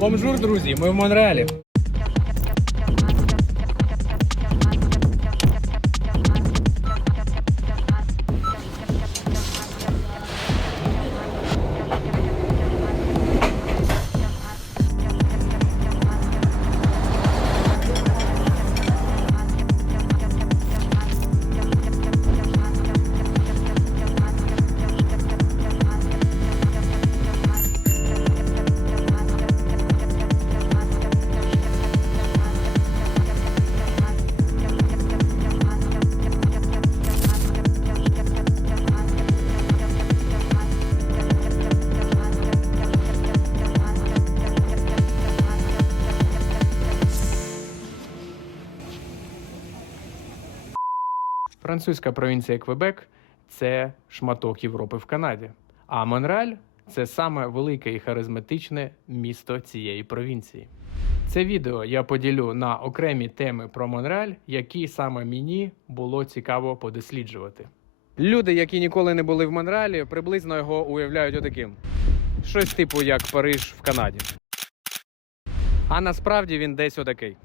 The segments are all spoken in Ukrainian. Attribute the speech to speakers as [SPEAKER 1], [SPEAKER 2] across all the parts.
[SPEAKER 1] Бомжур, друзі, ми в Монреалі. Французька провінція Квебек це шматок Європи в Канаді. А Монреаль це саме велике і харизматичне місто цієї провінції. Це відео я поділю на окремі теми про Монреаль, які саме мені було цікаво подосліджувати. Люди, які ніколи не були в Монреалі, приблизно його уявляють отаким: щось типу як Париж в Канаді. А насправді він десь отакий.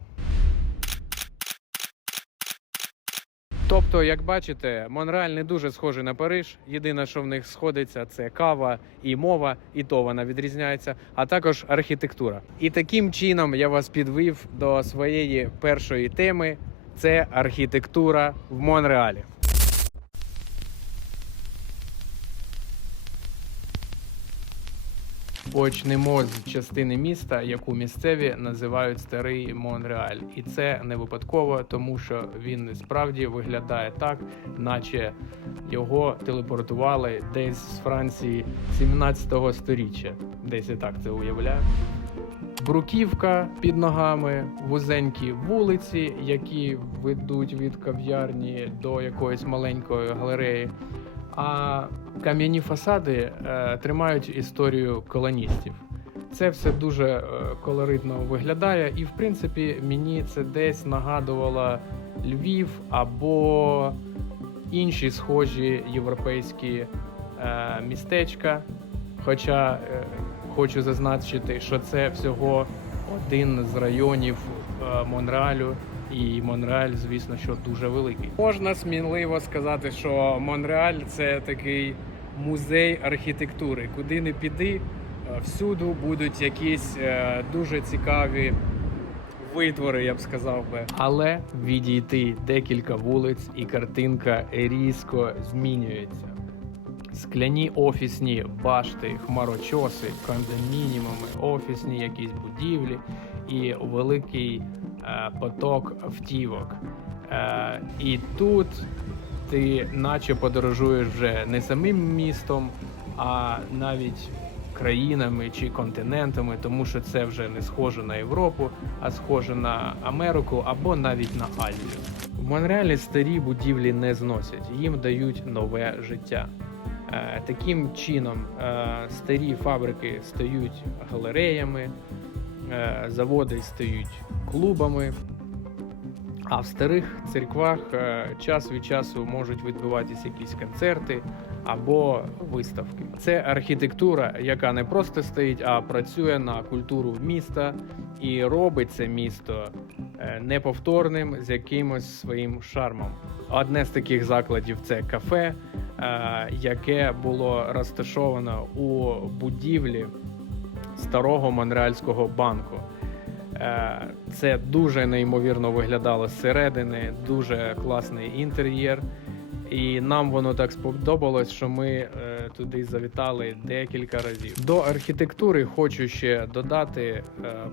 [SPEAKER 1] То, як бачите, Монреаль не дуже схожий на Париж. Єдине, що в них сходиться, це кава і мова, і то вона відрізняється, а також архітектура. І таким чином я вас підвів до своєї першої теми: це архітектура в Монреалі. Почнемо з частини міста, яку місцеві називають старий Монреаль, і це не випадково, тому що він справді виглядає так, наче його телепортували десь з Франції 17 сторіччя. Десь і так це уявляю. Бруківка під ногами, вузенькі вулиці, які ведуть від кав'ярні до якоїсь маленької галереї. А кам'яні фасади е, тримають історію колоністів. Це все дуже е, колоритно виглядає, і в принципі мені це десь нагадувало Львів або інші схожі європейські е, містечка. Хоча е, хочу зазначити, що це всього один з районів е, Монреалю і Монреаль, звісно, що дуже великий. Можна сміливо сказати, що Монреаль це такий музей архітектури, куди не піди. Е, Всюди будуть якісь е, дуже цікаві витвори, я б сказав би. Але відійти декілька вулиць, і картинка різко змінюється. Скляні офісні башти, хмарочоси, кондомініуми, офісні якісь будівлі і великий Е, поток автівок. Е, і тут ти наче подорожуєш вже не самим містом, а навіть країнами чи континентами, тому що це вже не схоже на Європу, а схоже на Америку або навіть на Азію. В Монреалі старі будівлі не зносять, їм дають нове життя. Е, таким чином старі фабрики стають галереями, заводи стають клубами. А в старих церквах е, час від часу можуть відбуватися якісь концерти або виставки. Це архітектура, яка не просто стоїть, а працює на культуру міста і робить це місто е, неповторним з якимось своїм шармом. Одне з таких закладів це кафе, е, яке було розташоване у будівлі старого монреальського банку. Е, це дуже неймовірно виглядало зсередини, дуже класний інтер'єр. І нам воно так сподобалось, що ми е, туди завітали декілька разів. До архітектури хочу ще додати е,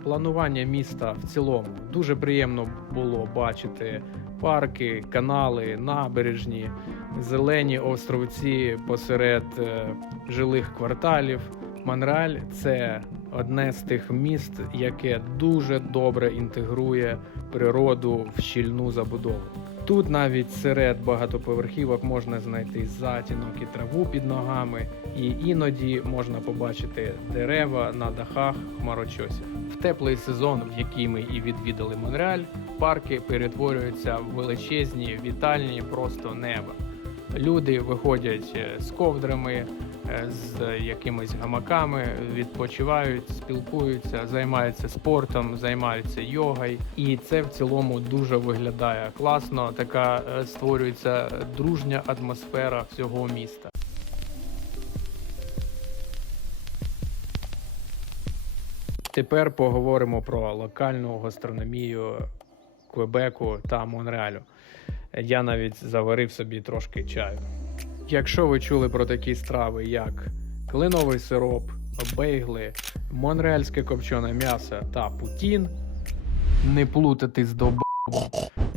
[SPEAKER 1] планування міста в цілому. Дуже приємно було бачити парки, канали, набережні, зелені островці посеред жилих кварталів. Монреаль це одне з тих міст, яке дуже добре інтегрує природу в щільну забудову. Тут навіть серед багатоповерхівок можна знайти затінок і траву під ногами, і іноді можна побачити дерева на дахах хмарочосів. В теплий сезон, в який ми і відвідали Монреаль, парки перетворюються в величезні вітальні просто неба. Люди виходять е, з ковдрами. Е, з якимись гамаками, відпочивають, спілкуються, займаються спортом, займаються йогою. І це в цілому дуже виглядає класно. Така е, створюється дружня атмосфера всього міста. Тепер поговоримо про локальну гастрономію Квебеку та Монреалю. Я навіть заварив собі трошки чаю. Якщо ви чули про такі страви, як клиновий сироп, бейгли, монреальське копчене м'ясо та путін, не плутати з доб...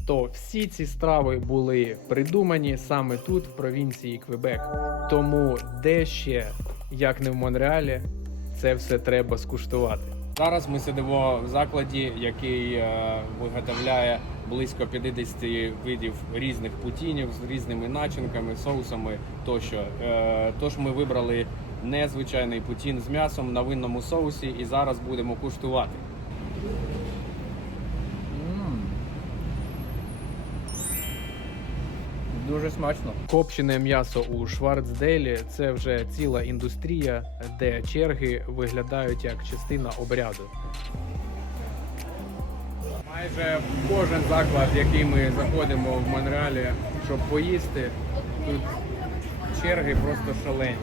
[SPEAKER 1] То всі ці страви були придумані саме тут, в провінції Квебек. Тому де ще, як не в Монреалі, це все треба скуштувати. Зараз ми сидимо в закладі, який е, виготовляє близько 50 видів різних путінів з різними начинками, соусами тощо. Е, тож ми вибрали незвичайний путін з м'ясом на винному соусі і зараз будемо куштувати. Дуже смачно. Копчене м'ясо у Шварцделі це вже ціла індустрія, де черги виглядають як частина обряду. Майже кожен заклад, в який ми заходимо в Монреалі, щоб поїсти, тут черги просто шалені,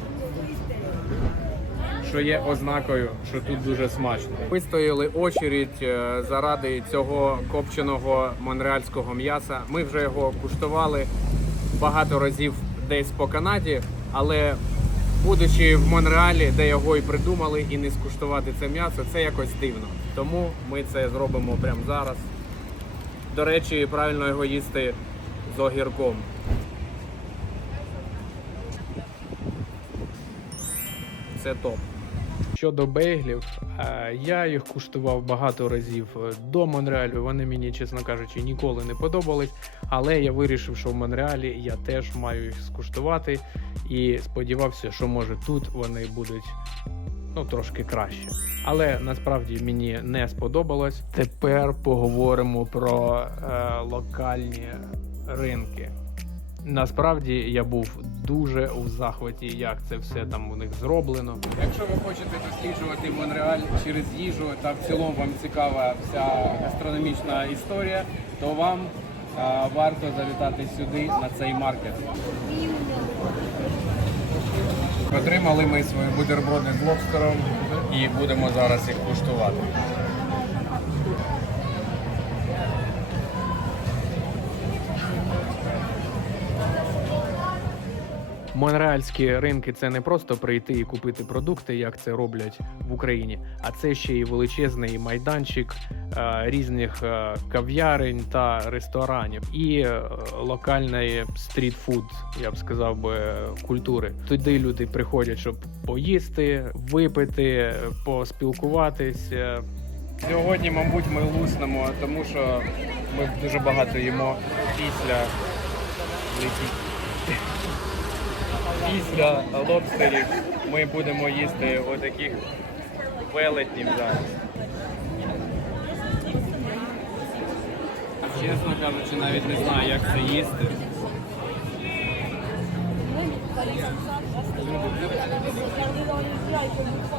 [SPEAKER 1] що є ознакою, що тут дуже смачно. Ми стояли очередь е, заради цього копченого монреальського м'яса. Ми вже його куштували багато разів десь по Канаді, але будучи в Монреалі, де його і придумали, і не скуштувати це м'ясо, це якось дивно. Тому ми це зробимо прямо зараз. До речі, правильно його їсти з огірком. Це топ. Щодо бейглів, е, я їх куштував багато разів до Монреалю. Вони мені, чесно кажучи, ніколи не подобались. Але я вирішив, що в Монреалі я теж маю їх скуштувати і сподівався, що може тут вони будуть ну трошки краще. Але насправді мені не сподобалось. Тепер поговоримо про е, локальні ринки. Насправді я був дуже у захваті, як це все там у них зроблено. Якщо ви хочете досліджувати Монреаль через їжу, та в цілому вам цікава вся гастрономічна історія, то вам е, варто завітати сюди на цей маркет. Отримали ми свої бутерброди з лобстером і будемо зараз їх куштувати. Монреальські ринки це не просто прийти і купити продукти, як це роблять в Україні, а це ще й величезний майданчик е, різних е, кав'ярень та ресторанів і е, локальної стрітфуд, я б сказав би, культури. Туди люди приходять, щоб поїсти, випити, поспілкуватися. Сьогодні, мабуть, ми луснемо, тому що ми дуже багато їмо після літів після лобстерів ми будемо їсти отаких велетнів зараз. Чесно кажучи, навіть не знаю, як це їсти.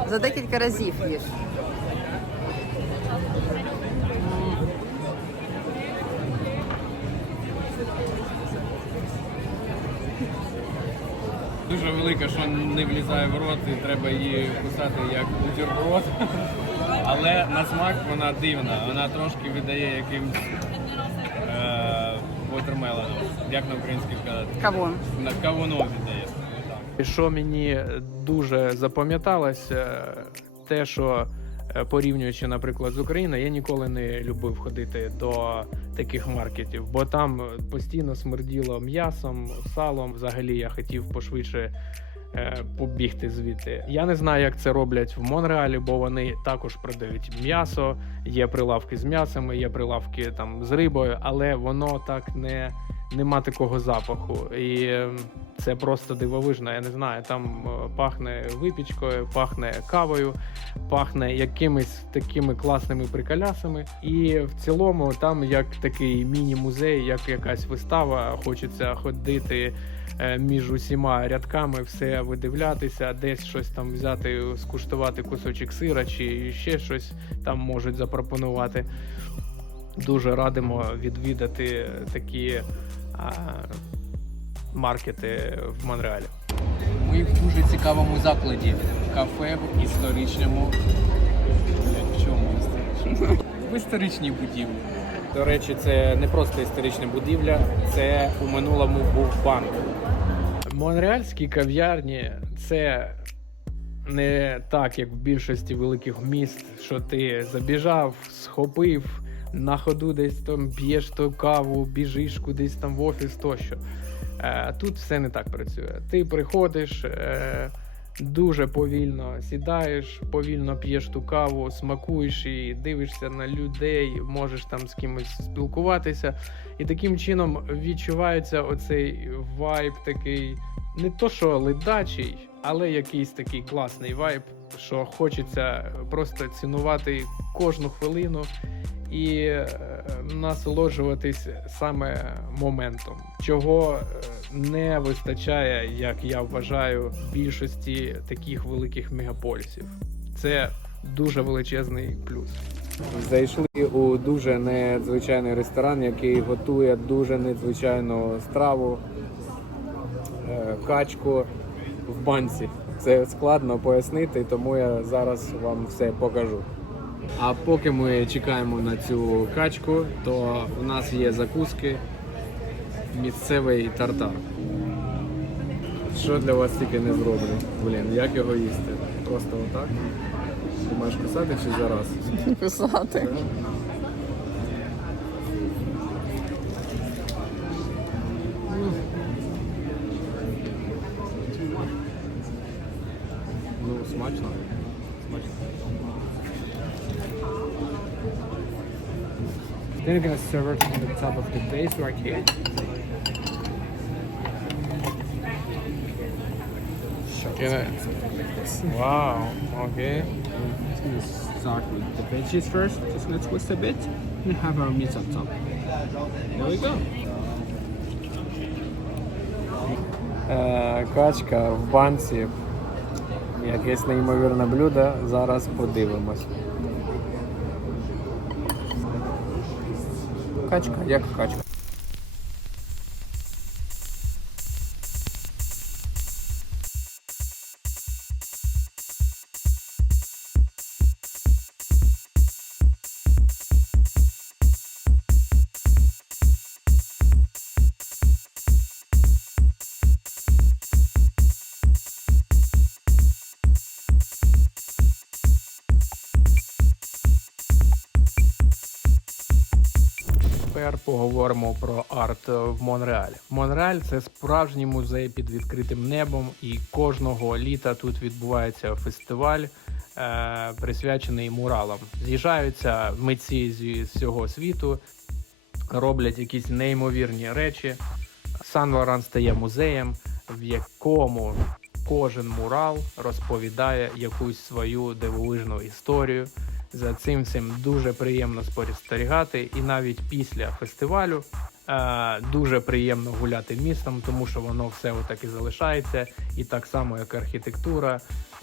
[SPEAKER 2] За декілька разів їж.
[SPEAKER 1] велика, що не влізає в рот, і треба її кусати як бутерброд. Але на смак вона дивна, вона трошки видає якимсь е, як на українській сказати. Кавун. На кавуну віддає. І що мені дуже запам'яталося, е, те, що Е, порівнюючи, наприклад, з Україною, я ніколи не любив ходити до таких маркетів, бо там постійно смерділо м'ясом, салом. Взагалі я хотів пошвидше. Е, побігти звідти. Я не знаю, як це роблять в Монреалі, бо вони також продають м'ясо, є прилавки з м'ясами, є прилавки там з рибою, але воно так не нема такого запаху. І ем, це просто дивовижно. Я не знаю. Там е, пахне випічкою, пахне кавою, пахне якимись такими класними приколясами. І в цілому, там як такий міні-музей, як якась вистава, хочеться ходити. Е, між усіма рядками все видивлятися, десь щось там взяти, скуштувати кусочок сира, чи ще щось там можуть запропонувати. Дуже радимо відвідати такі а, е, маркети в Монреалі. Ми в дуже цікавому закладі. Кафе в історичному. В чому історичному? В історичній будівлі. До речі, це не просто історична будівля, це у минулому був банк. Монреальські кав'ярні це не так, як в більшості великих міст, що ти забіжав, схопив на ходу десь там б'єш то каву, біжиш кудись там в офіс тощо. Е, тут все не так працює. Ти приходиш. Е, дуже повільно сідаєш, повільно п'єш ту каву, смакуєш і дивишся на людей, можеш там з кимось спілкуватися. І таким чином відчувається оцей вайб, такий не то, що ледачий, але якийсь такий класний вайб, що хочеться просто цінувати кожну хвилину і е, насолоджуватись саме моментом, чого е, не вистачає, як я вважаю, більшості таких великих мегаполісів. Це дуже величезний плюс. Зайшли у дуже незвичайний ресторан, який готує дуже незвичайну страву, е, качку в банці. Це складно пояснити, тому я зараз вам все покажу. А поки ми чекаємо на цю качку, то у нас є закуски місцевий тартар. Що для вас тільки не зроблю? Блін, як його їсти? Просто отак. Ти маєш писати чи зараз?
[SPEAKER 2] Писати.
[SPEAKER 1] Ну, смачно. we're gonna serve it on the top of the base right here. Can it. Wow, okay. Just gonna start with the veggies first. Just gonna twist a bit and have our meat on top. There we go. Качка в банці. Якесь неймовірне блюдо. Зараз подивимось. Качка, як качка. про арт в Монреалі. Монреаль це справжній музей під відкритим небом, і кожного літа тут відбувається фестиваль, е, присвячений муралам. З'їжджаються митці зі всього світу, роблять якісь неймовірні речі. Сан Лоран стає музеєм, в якому кожен мурал розповідає якусь свою дивовижну історію. За цим всім дуже приємно спостерігати, і навіть після фестивалю е, дуже приємно гуляти містом, тому що воно все отак і залишається. І так само, як архітектура,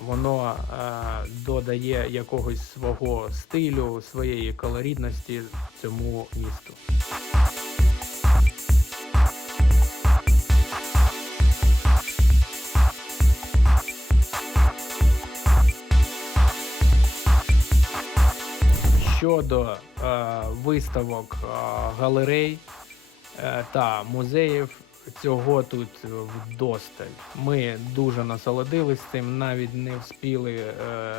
[SPEAKER 1] воно е, додає якогось свого стилю, своєї колорідності цьому місту. щодо е, виставок е, галерей е, та музеїв. Цього тут вдосталь. Ми дуже насолодились цим, навіть не вспіли е,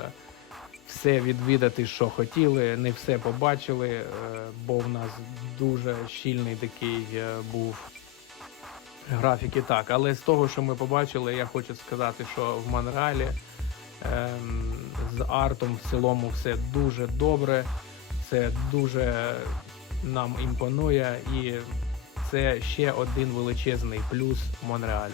[SPEAKER 1] все відвідати, що хотіли, не все побачили, е, бо в нас дуже щільний такий е, був графік і так. Але з того, що ми побачили, я хочу сказати, що в Манреалі е, ем, з артом в цілому все дуже добре. Це дуже нам імпонує, і це ще один величезний плюс Монреалю.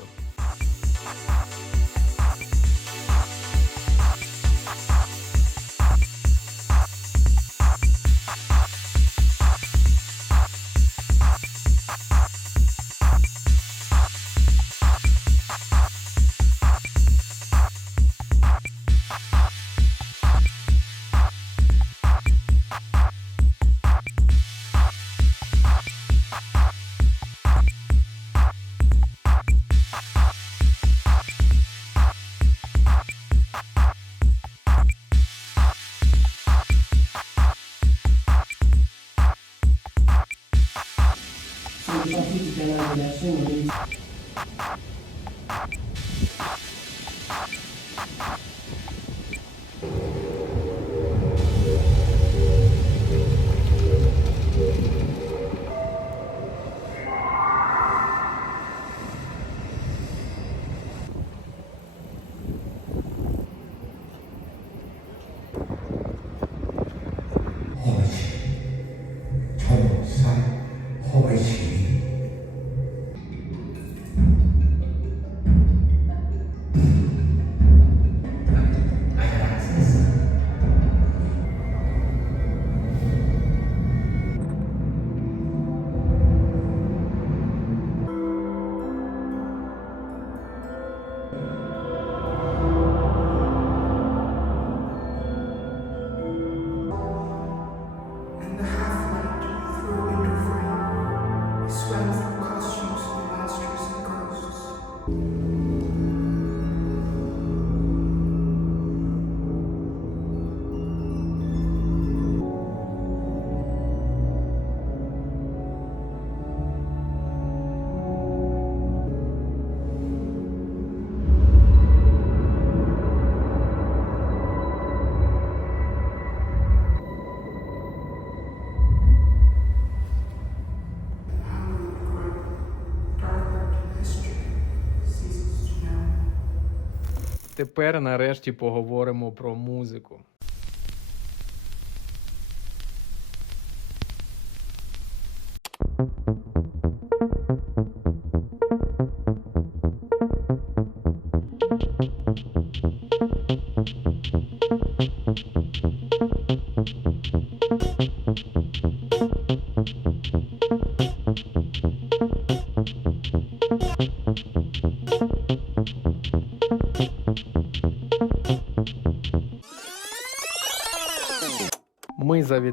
[SPEAKER 1] тепер нарешті поговоримо про музику.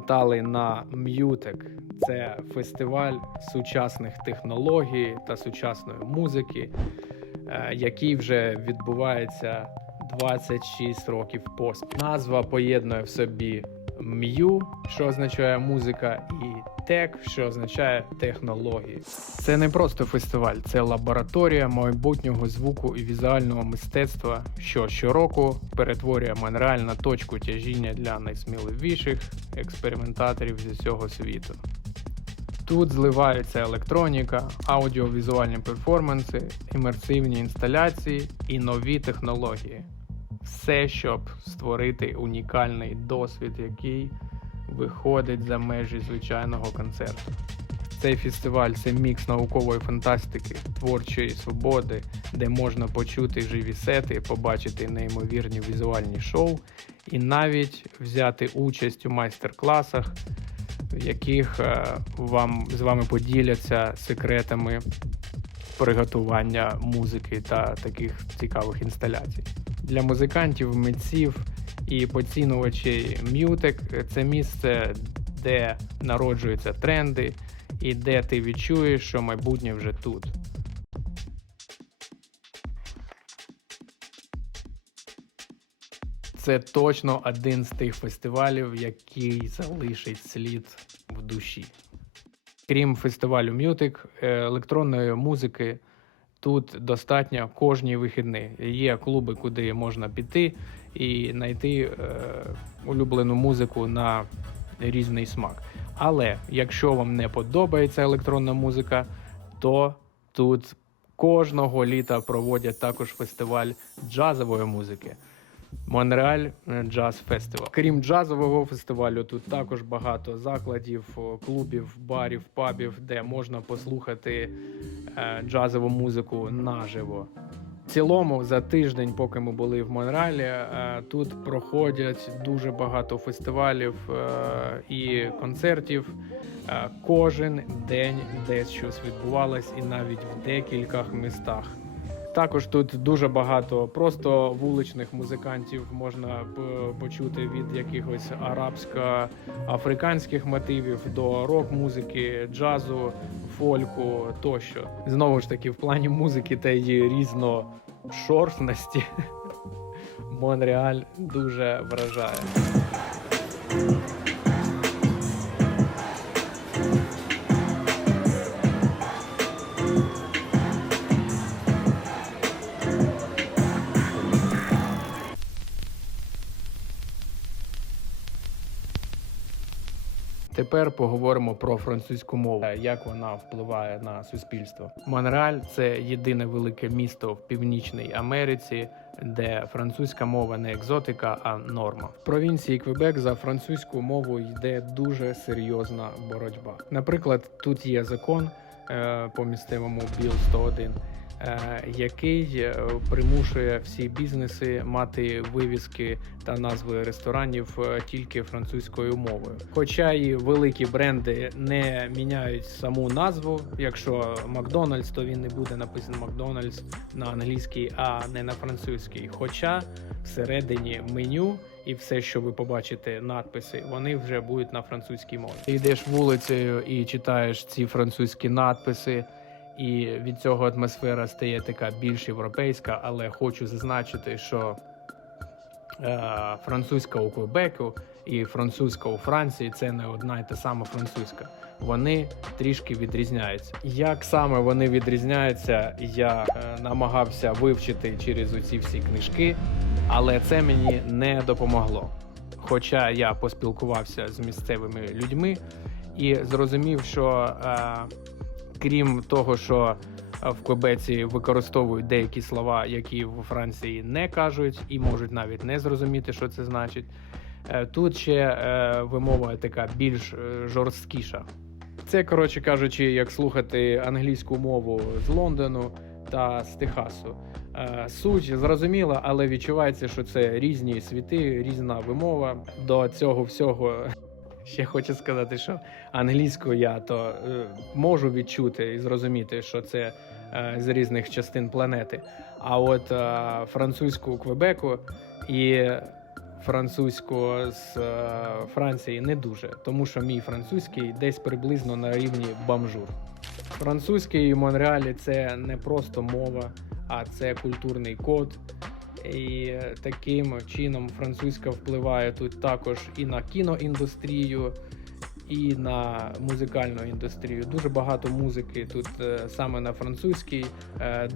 [SPEAKER 1] завітали на М'ютек. Це фестиваль сучасних технологій та сучасної музики, е, який вже відбувається 26 років поспіль. Назва поєднує в собі м'ю, що означає музика, і Тек, що означає технології. Це не просто фестиваль, це лабораторія майбутнього звуку і візуального мистецтва, що щороку перетворює Монреаль на точку тяжіння для найсміливіших експериментаторів з усього світу. Тут зливаються електроніка, аудіовізуальні перформанси, імерсивні інсталяції і нові технології. Все, щоб створити унікальний досвід, який виходить за межі звичайного концерту. Цей фестиваль це мікс наукової фантастики, творчої свободи, де можна почути живі сети, побачити неймовірні візуальні шоу і навіть взяти участь у майстер-класах, в яких е, вам з вами поділяться секретами приготування музики та таких цікавих інсталяцій. Для музикантів, митців і поцінувачі м'ютик це місце, де народжуються тренди і де ти відчуєш, що майбутнє вже тут. Це точно один з тих фестивалів, який залишить слід в душі. Крім фестивалю М'ютик, е, електронної музики тут достатньо кожні вихідні. Є клуби, куди можна піти, і знайти е, улюблену музику на різний смак. Але якщо вам не подобається електронна музика, то тут кожного літа проводять також фестиваль джазової музики. Монреаль е, Джаз Фестивал. Крім джазового фестивалю, тут також багато закладів, клубів, барів, пабів, де можна послухати е, джазову музику наживо цілому за тиждень, поки ми були в Монреалі, е, тут проходять дуже багато фестивалів е, і концертів. Е, кожен день десь щось відбувалось, і навіть в декількох містах. Також тут дуже багато просто вуличних музикантів можна е, почути від якихось арабсько-африканських мотивів до рок-музики, джазу, фольку тощо. Знову ж таки, в плані музики та її різношорстності Монреаль дуже вражає. тепер поговоримо про французьку мову, е, як вона впливає на суспільство. Монреаль це єдине велике місто в північній Америці, де французька мова не екзотика, а норма. В провінції Квебек за французьку мову йде дуже серйозна боротьба. Наприклад, тут є закон е, по місцевому біл 101 Е, який е, примушує всі бізнеси мати вивіски та назви ресторанів е, тільки французькою мовою. Хоча і великі бренди не міняють саму назву. Якщо Макдональдс, то він не буде написаний Макдональдс на англійській, а не на французькій. Хоча всередині меню. І все, що ви побачите, надписи, вони вже будуть на французькій мові. Ти йдеш вулицею і читаєш ці французькі надписи і від цього атмосфера стає така більш європейська, але хочу зазначити, що е, французька у Квебеку і французька у Франції це не одна і та сама французька. Вони трішки відрізняються. Як саме вони відрізняються, я е, намагався вивчити через оці всі книжки, але це мені не допомогло. Хоча я поспілкувався з місцевими людьми і зрозумів, що е, крім того, що е, в Квебеці використовують деякі слова, які в Франції не кажуть, і можуть навіть не зрозуміти, що це значить. Е, тут ще е, вимова така більш жорсткіша. Це, коротше кажучи, як слухати англійську мову з Лондону та з Техасу. Суть зрозуміла, але відчувається, що це різні світи, різна вимова. До цього всього Ще хочу сказати, що англійською я то е, можу відчути і зрозуміти, що це е, з різних частин планети. А от е, французьку Квебеку і французьку з е, Франції не дуже, тому що мій французький десь приблизно на рівні бомжур. Французький в Монреалі це не просто мова, а це культурний код. І таким чином французька впливає тут також і на кіноіндустрію, і на музикальну індустрію. Дуже багато музики тут е, саме на французькій. Е,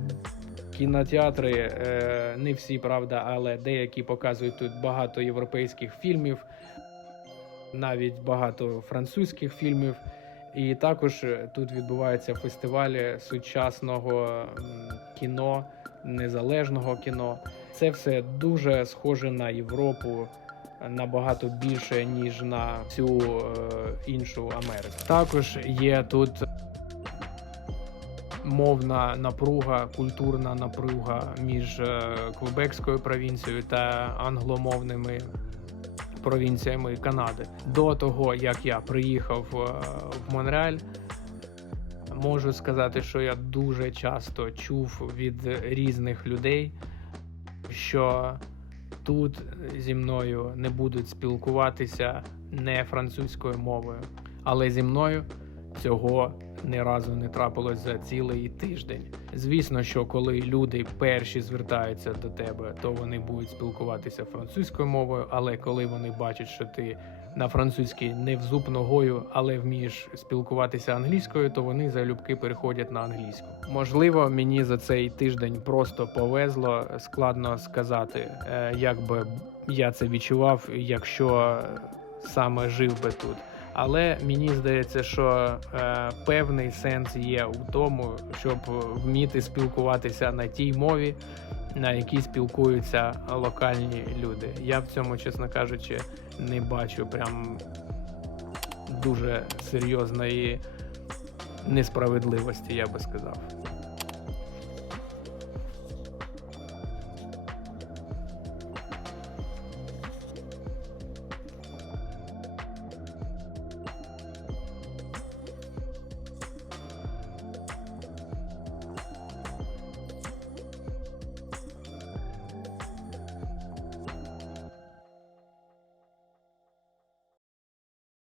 [SPEAKER 1] кінотеатри е, не всі правда, але деякі показують тут багато європейських фільмів, навіть багато французьких фільмів. І також тут відбуваються фестивалі сучасного кіно, незалежного кіно. Це все дуже схоже на Європу. Набагато більше ніж на всю е, іншу Америку. Також є тут мовна напруга, культурна напруга між е, Квебекською провінцією та англомовними провінціями Канади. До того як я приїхав е, в Монреаль, можу сказати, що я дуже часто чув від різних людей що тут зі мною не будуть спілкуватися не французькою мовою, але зі мною цього ні разу не трапилось за цілий тиждень. Звісно, що коли люди перші звертаються до тебе, то вони будуть спілкуватися французькою мовою, але коли вони бачать, що ти на французькій не в зуб ногою, але вмієш спілкуватися англійською, то вони залюбки переходять на англійську. Можливо, мені за цей тиждень просто повезло. Складно сказати, е, як би я це відчував, якщо саме жив би тут. Але мені здається, що е, певний сенс є у тому, щоб вміти спілкуватися на тій мові, на якій спілкуються локальні люди. Я в цьому, чесно кажучи, не бачу прям дуже серйозної несправедливості, я би сказав.